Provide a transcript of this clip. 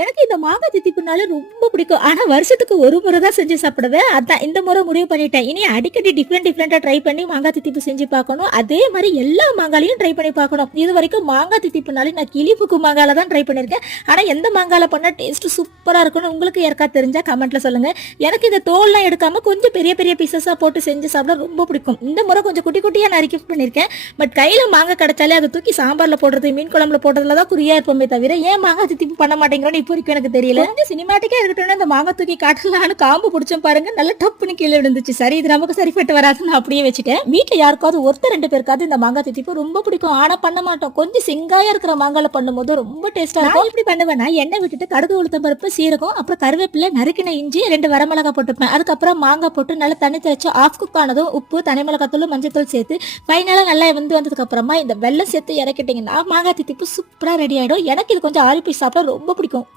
எனக்கு இந்த மாங்காய் தித்திப்புனாலே ரொம்ப பிடிக்கும். ஆனா வருஷத்துக்கு ஒரு முறை தான் செஞ்சு சாப்பிடுவேன். அதான் இந்த முறை முடிவு பண்ணிட்டேன். இனி அடிக்கடி டிஃப்ரெண்டா ட்ரை பண்ணி மாங்காய் தித்திப்பு செஞ்சு பார்க்கணும். அதே மாதிரி எல்லா மாங்காயிலையும் ட்ரை பண்ணி பார்க்கணும். இது வரைக்கும் மாங்காய் தித்திப்புனாலே நான் கிளிப்புக்கு மாங்காயில தான் ட்ரை பண்ணியிருக்கேன். ஆனா எந்த மாங்காயில பண்ணா டேஸ்ட் சூப்பரா இருக்கும்னு உங்களுக்கு யாருக்கா தெரிஞ்சா கமெண்ட்ல சொல்லுங்க. எனக்கு இந்த தோல்லாம் எடுக்காம கொஞ்சம் பெரிய பெரிய பீசஸா போட்டு செஞ்சு சாப்பிட ரொம்ப பிடிக்கும். இந்த முறை கொஞ்சம் குட்டி குட்டியா நறுக்கி பண்ணியிருக்கேன். பட் கையில மாங்காய் கிடைச்சாலே அதை தூக்கி சாம்பார்ல போடுறது, மீன் குழம்புல போடுறதுல தான் குறியா இருப்போமே தவிர ஏன் மாங்காய் தித்திப்பு பண்ண மாட்டேங்கிறோன்னு இப்போ வரைக்கும் எனக்கு தெரியல. கொஞ்சம் சினிமாட்டிக்கா இருக்கட்டும், இந்த மாங்காய் தூக்கி காட்டலான்னு காம்பு பிடிச்சோம் பாருங்க, நல்ல டப்புன்னு கீழே விழுந்துச்சு. சரி, இது நமக்கு சரிப்பட்டு வராதுன்னு அப்படியே வச்சுட்டேன். வீட்டுல யாருக்காவது ஒருத்தர் 2 பேருக்காவது இந்த மாங்காய் தித்திப்பு ரொம்ப பிடிக்கும். ஆனா பண்ண மாட்டோம். கொஞ்சம் செங்காயா இருக்கிற மாங்காயில பண்ணும்போது ரொம்ப டேஸ்டா இருக்கும். இப்படி பண்ணுவேன்னா எண்ணெய் விட்டுட்டு கடுகு, உளுத்தம் பருப்பு, சீரகம், அப்புறம் கருவேப்பிலை, நறுக்கின இஞ்சி, 2 வரமிளகாய் போட்டுப்பேன். அதுக்கப்புறம் மாங்காய் போட்டு நல்லா தண்ணி தெளிச்சு ஆஃப் குக் ஆனதும் உப்பு, தனி மிளகாத்தூள், மஞ்சத்தூள் சேர்த்து ஃபைனலா நல்லா வந்ததுக்கு அப்புறமா இந்த வெள்ளம் சேர்த்து இறக்கிட்டீங்கன்னா மாங்காய் தித்திப்பு சூப்பரா ரெடி ஆயிடும். எனக்கு இது கொஞ்சம் ஆறி போய் சாப்பிட ரொம்ப பிடிக்கும்.